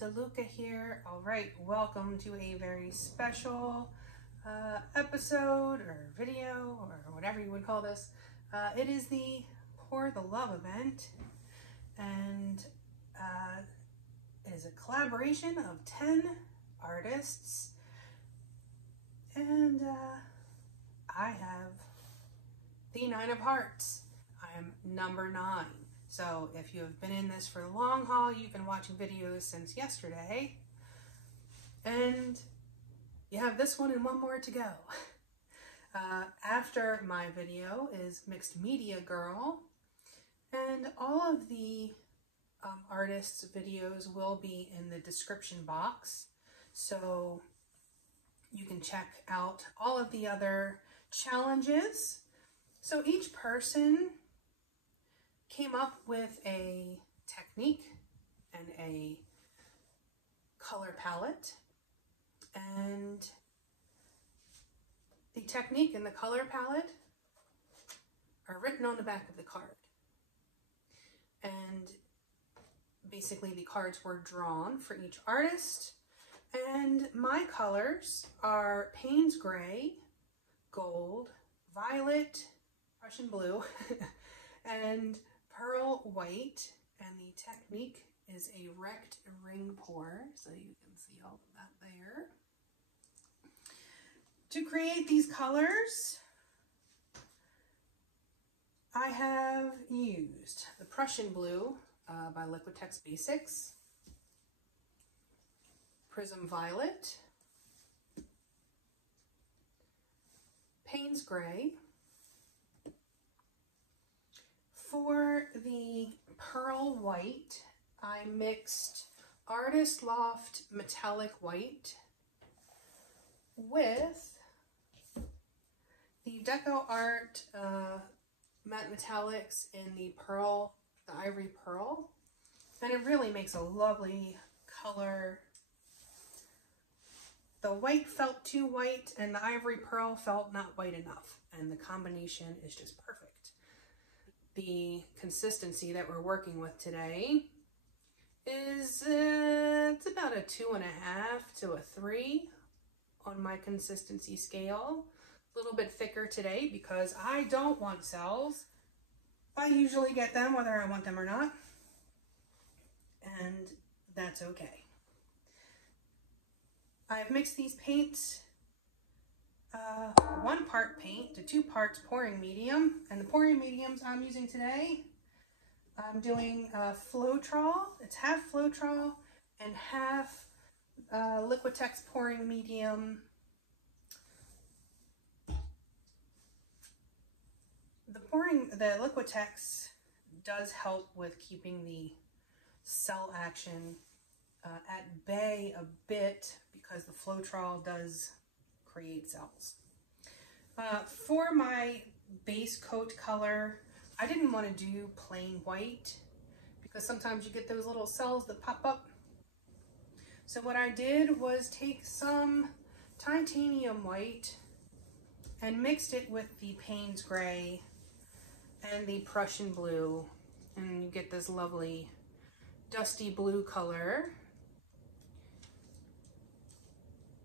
DeLuca here. All right, welcome to a very special episode or video or whatever you would call this. It is the Pour the Love event, and it is a collaboration of 10 artists, and I have the 9 of Hearts. I am number 9. So if you have been in this for the long haul, you've been watching videos since yesterday, and you have this one and one more to go. After my video is Mixed Media Girl, and all of the artists' videos will be in the description box, so you can check out all of the other challenges. So each person came up with a technique and a color palette, and the technique and the color palette are written on the back of the card, and basically the cards were drawn for each artist, and my colors are Payne's gray, gold, violet, Prussian blue, and pearl white, and the technique is a wrecked ring pour, so you can see all of that there. To create these colors, I have used the Prussian Blue by Liquitex Basics, Prism Violet, Payne's Gray. For the pearl white, I mixed Artist Loft Metallic White with the DecoArt Matte Metallics in the pearl, the Ivory Pearl, and it really makes a lovely color. The white felt too white, and the Ivory Pearl felt not white enough, and the combination is just perfect. The consistency that we're working with today is it's about a 2.5 to a 3 on my consistency scale. A little bit thicker today because I don't want cells. I usually get them whether I want them or not, and that's okay. I've mixed these paints 1 part paint to 2 parts pouring medium, and the pouring mediums I'm using today, I'm doing Floetrol. It's half Floetrol and half Liquitex pouring medium. The Liquitex does help with keeping the cell action at bay a bit, because the Floetrol does create cells. For my base coat color, I didn't want to do plain white because sometimes you get those little cells that pop up. So what I did was take some titanium white and mixed it with the Payne's gray and the Prussian blue, and you get this lovely dusty blue color,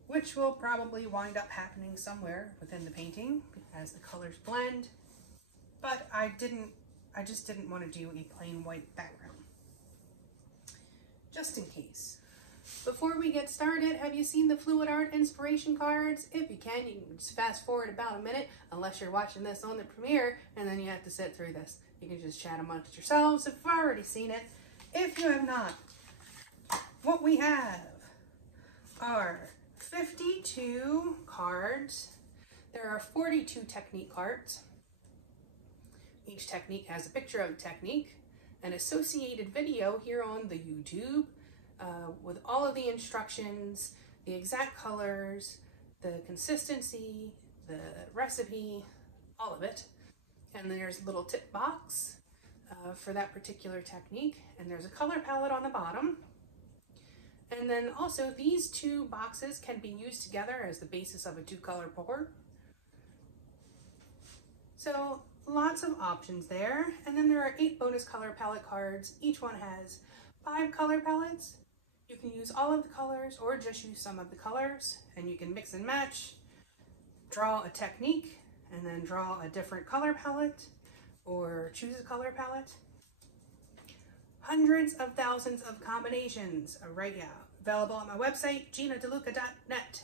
which will probably wind up happening somewhere within the painting as the colors blend. But I just didn't want to do a plain white background, just in case. Before we get started, have you seen the Fluid Art inspiration cards? If you can just fast forward about a minute, unless you're watching this on the premiere, and then you have to sit through this. You can just chat amongst yourselves if you've already seen it. If you have not, what we have are 52 cards. There are 42 technique cards. Each technique has a picture of the technique, an associated video here on the YouTube with all of the instructions, the exact colors, the consistency, the recipe, all of it. And there's a little tip box for that particular technique, and there's a color palette on the bottom. And then also these 2 boxes can be used together as the basis of a 2-color pour. So lots of options there. And then there are 8 bonus color palette cards. Each one has 5 color palettes. You can use all of the colors or just use some of the colors, and you can mix and match, draw a technique, and then draw a different color palette or choose a color palette. Hundreds of thousands of combinations right now. Available on my website, GinaDeLuca.net.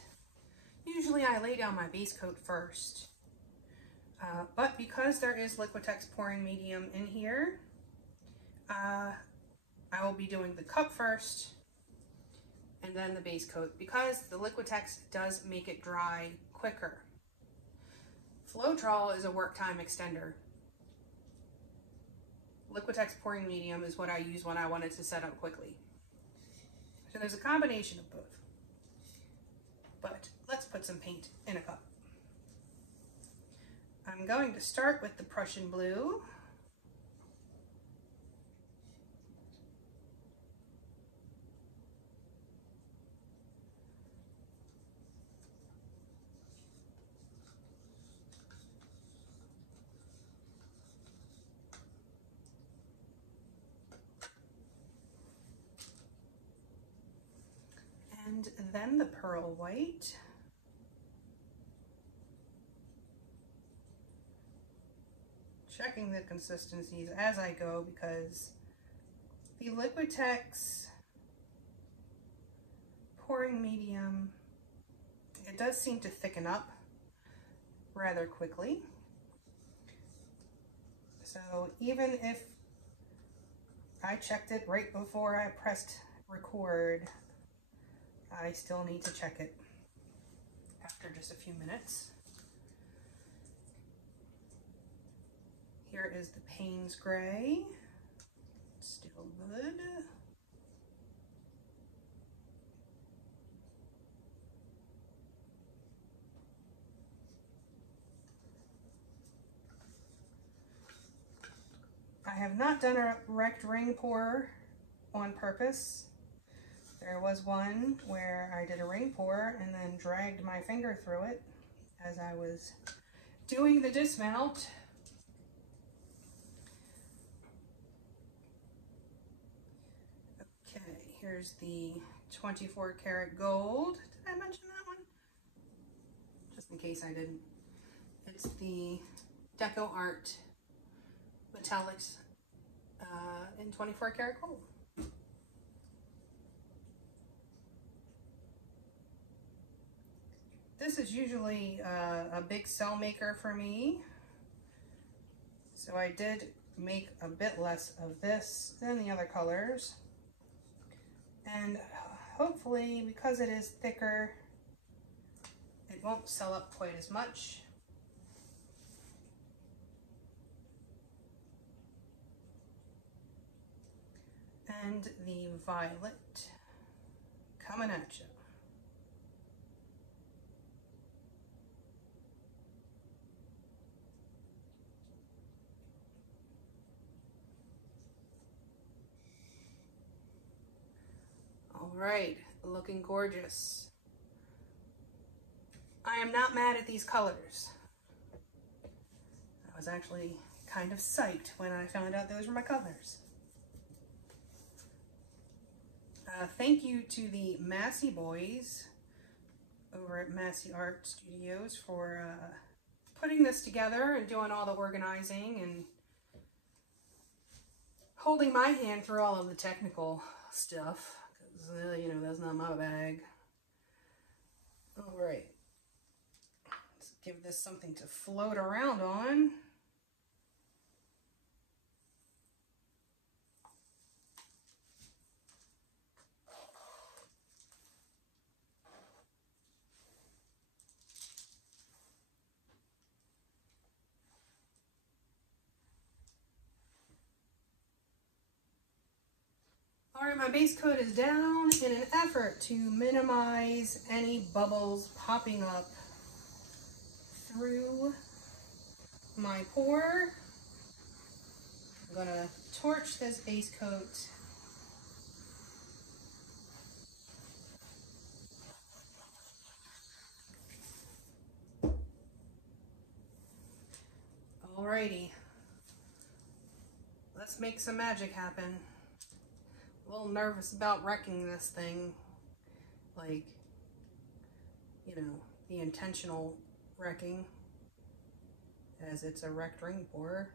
Usually I lay down my base coat first, but because there is Liquitex pouring medium in here, I will be doing the cup first and then the base coat because the Liquitex does make it dry quicker. Floetrol is a work time extender. Liquitex pouring medium is what I use when I wanted to set up quickly. So there's a combination of both. But let's put some paint in a cup. I'm going to start with the Prussian Blue. And then the pearl white. Checking the consistencies as I go because the Liquitex pouring medium, it does seem to thicken up rather quickly. So even if I checked it right before I pressed record, I still need to check it after just a few minutes. Here is the Payne's gray, still good. I have not done a wrecked ring pour on purpose. There was one where I did a ring pour and then dragged my finger through it as I was doing the dismount. Okay, here's the 24 karat gold. Did I mention that one? Just in case I didn't. It's the DecoArt Metallics in 24 karat gold. This is usually a big cell maker for me, so I did make a bit less of this than the other colors, and hopefully because it is thicker it won't sell up quite as much. And the violet coming at you. All right, looking gorgeous. I am not mad at these colors. I was actually kind of psyched when I found out those were my colors. Thank you to the Masse boys over at Masse Art Studios for putting this together and doing all the organizing and holding my hand through all of the technical stuff. You know, that's not my bag. All right, let's give this something to float around on. All right, my base coat is down in an effort to minimize any bubbles popping up through my pour. I'm gonna torch this base coat. Alrighty, let's make some magic happen. a little nervous about wrecking this thing. Like, you know, the intentional wrecking, as it's a wrecked ring pour.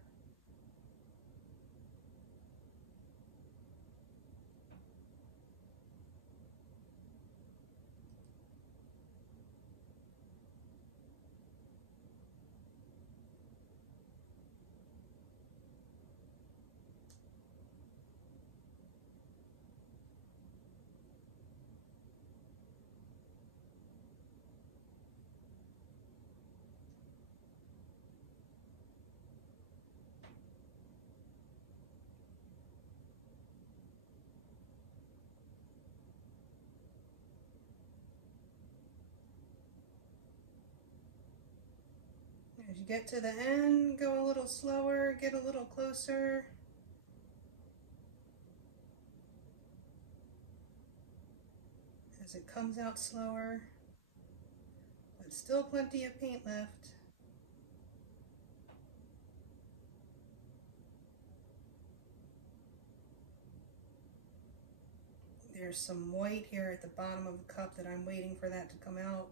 As you get to the end, go a little slower, get a little closer. As it comes out slower, but still plenty of paint left. There's some white here at the bottom of the cup that I'm waiting for that to come out.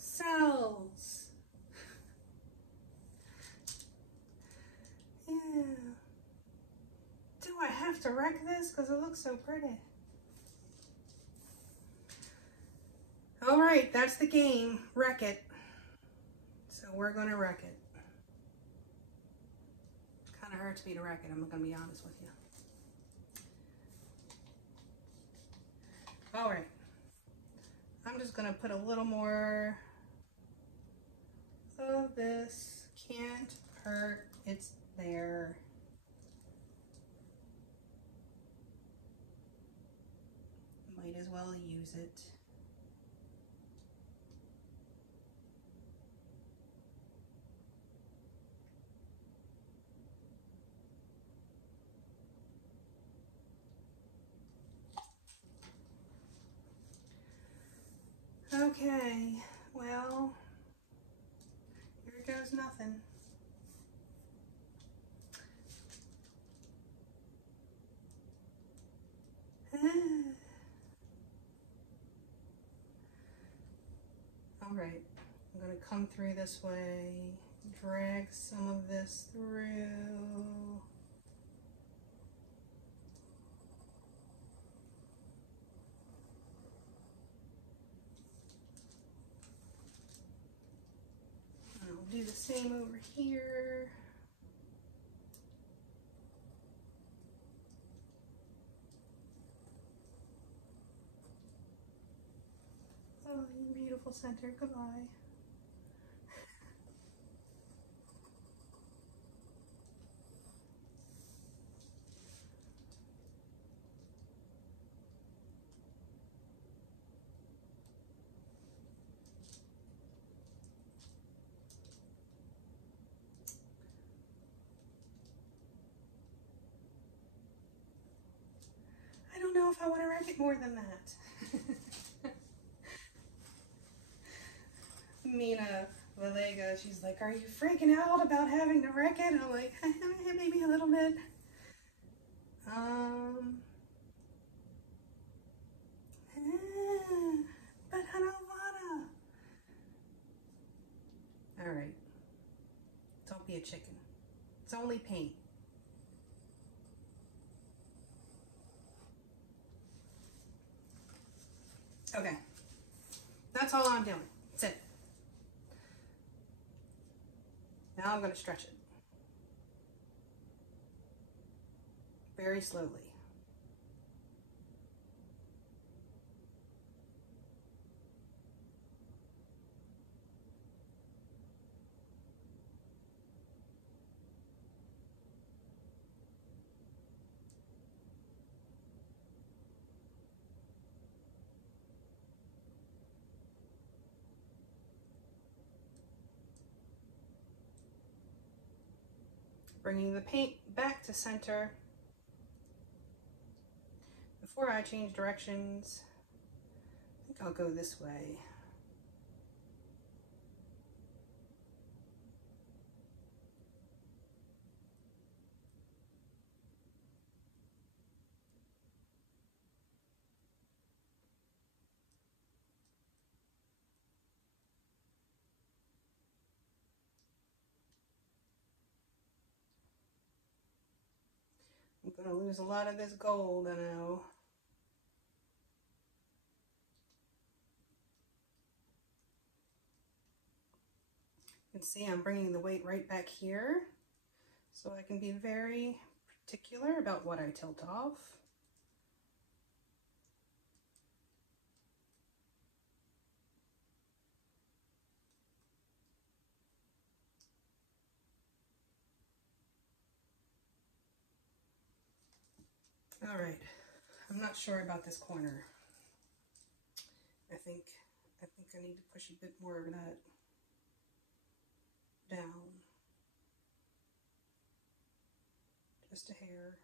Cells. Yeah. Do I have to wreck this? Because it looks so pretty. Alright, that's the game. Wreck it. So we're going to wreck it. Kind of hurts me to wreck it, I'm going to be honest with you. Alright. I'm just going to put a little more of this. Can't hurt, it's there. Might as well use it. Okay, well, here goes nothing. All right, I'm going to come through this way, drag some of this through. Do the same over here. Oh, you beautiful center, goodbye. I don't know if I want to wreck it more than that. Mina Valega, she's like, are you freaking out about having to wreck it? And I'm like, maybe a little bit. But I don't wanna. All right, don't be a chicken. It's only paint. Okay, that's all I'm doing. That's it. Now I'm going to stretch it very slowly. bringing the paint back to center. Before I change directions, I think I'll go this way. I'm going to lose a lot of this gold, I know. You can see I'm bringing the weight right back here, so I can be very particular about what I tilt off. All right, I'm not sure about this corner. I think I need to push a bit more of that down. Just a hair.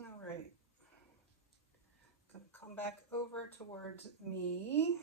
All right, I'm gonna come back over towards me.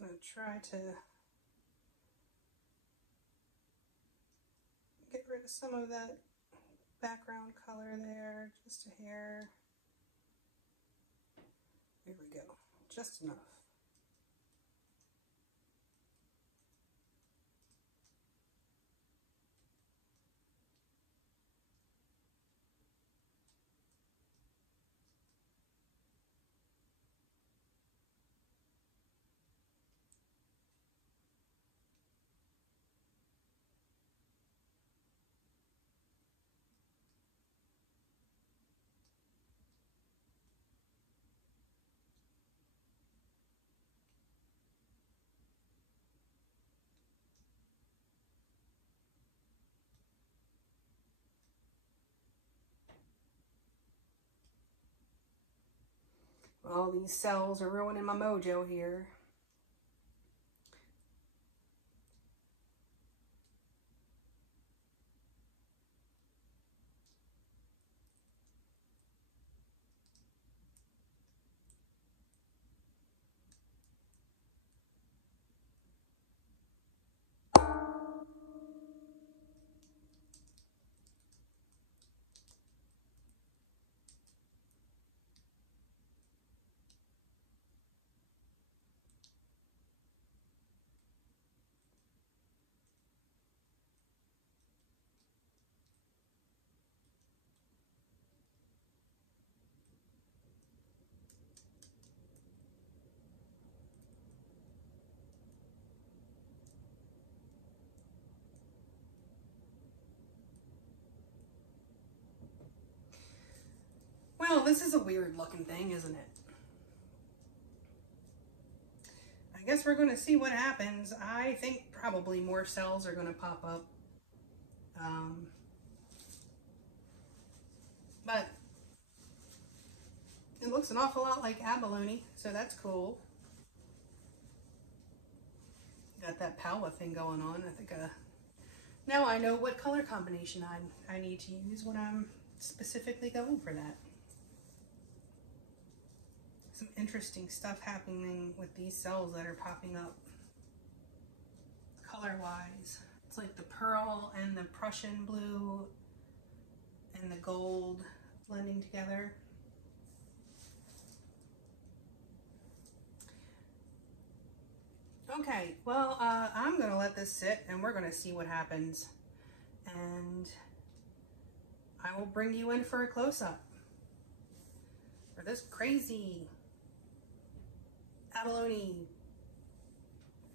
I'm going to try to get rid of some of that background color there, just a hair. There we go, just enough. All these cells are ruining my mojo here. Well, this is a weird looking thing, isn't it? I guess we're going to see what happens. I think probably more cells are going to pop up. But it looks an awful lot like abalone, so that's cool. Got that Palwa thing going on. I think now I know what color combination I need to use when I'm specifically going for that. Some interesting stuff happening with these cells that are popping up. color-wise. It's like the pearl and the Prussian blue and the gold blending together. Okay, well, I'm gonna let this sit and we're gonna see what happens. And I will bring you in for a close-up for this crazy abalone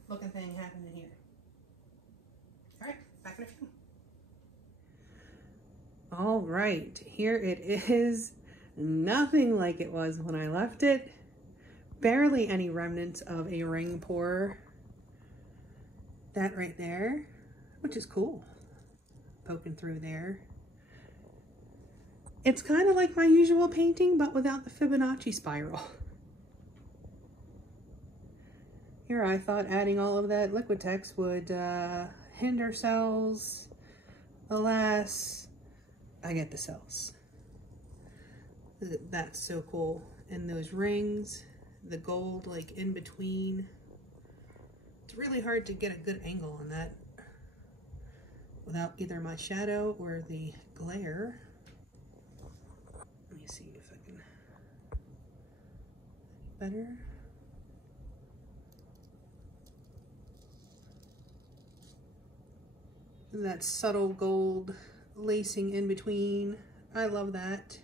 looking thing happening here. All right, back in a few. All right, here it is. Nothing like it was when I left it. Barely any remnants of a ring pour. That right there, which is cool. Poking through there. It's kind of like my usual painting, but without the Fibonacci spiral. Here I thought adding all of that Liquitex would hinder cells. Alas, I get the cells. That's so cool. And those rings, the gold like in between. It's really hard to get a good angle on that without either my shadow or the glare. Let me see if I can better. And that subtle gold lacing in between. I love that.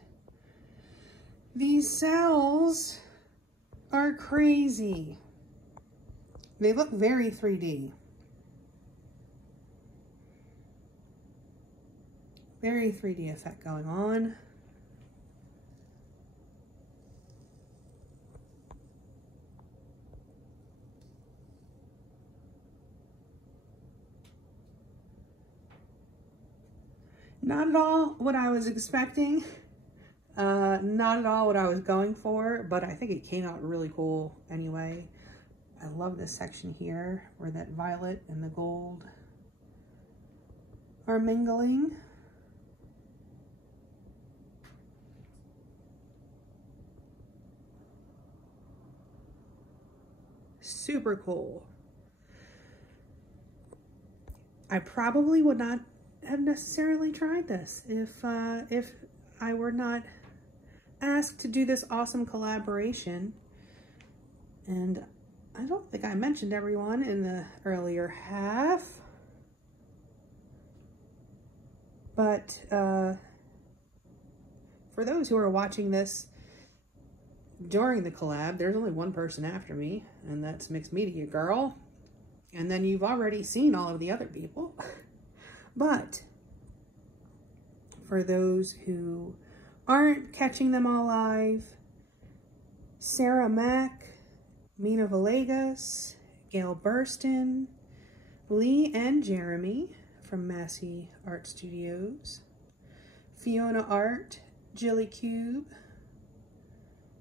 These cells are crazy. They look very 3D. Very 3D effect going on. Not at all what I was expecting. Not at all what I was going for, but I think it came out really cool anyway. I love this section here where that violet and the gold are mingling. Super cool. I probably would not have necessarily tried this if I were not asked to do this awesome collaboration. And I don't think I mentioned everyone in the earlier half, but for those who are watching this during the collab, there's only one person after me, and that's Mixed Media Girl. And then you've already seen all of the other people. But for those who aren't catching them all live, Sarah Mack, Mina Villegas, Gail Burstyn, Lee and Jeremy from Masse Art Studios, Fiona Art, GIlly Kube,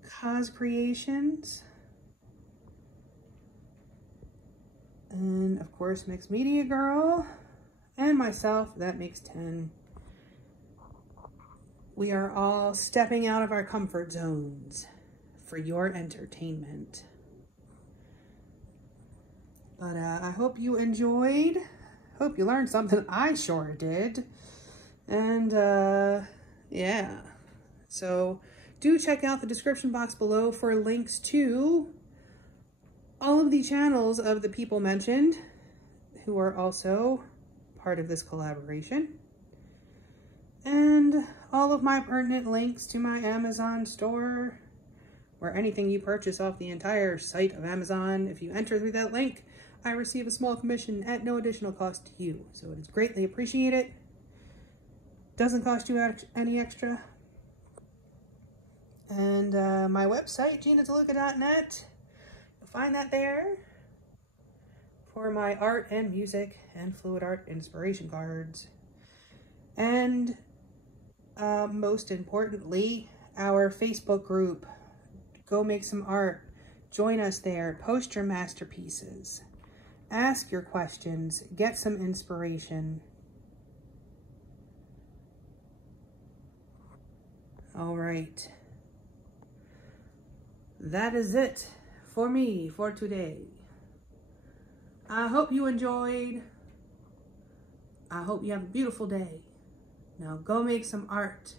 Coz Creations, and of course Mixed Media Girl, and myself. That makes 10. We are all stepping out of our comfort zones for your entertainment. But I hope you enjoyed. Hope you learned something. I sure did. And yeah. So do check out the description box below for links to all of the channels of the people mentioned who are also part of this collaboration. And all of my pertinent links to my Amazon store, where anything you purchase off the entire site of Amazon, if you enter through that link, I receive a small commission at no additional cost to you. So it is greatly appreciated. Doesn't cost you any extra. And my website, GinaDeLuca.net, you'll find that there for my art and music and fluid art inspiration cards. And most importantly, our Facebook group. Go make some art. Join us there. Post your masterpieces. Ask your questions. Get some inspiration. All right. That is it for me for today. I hope you enjoyed. I hope you have a beautiful day. Now go make some art.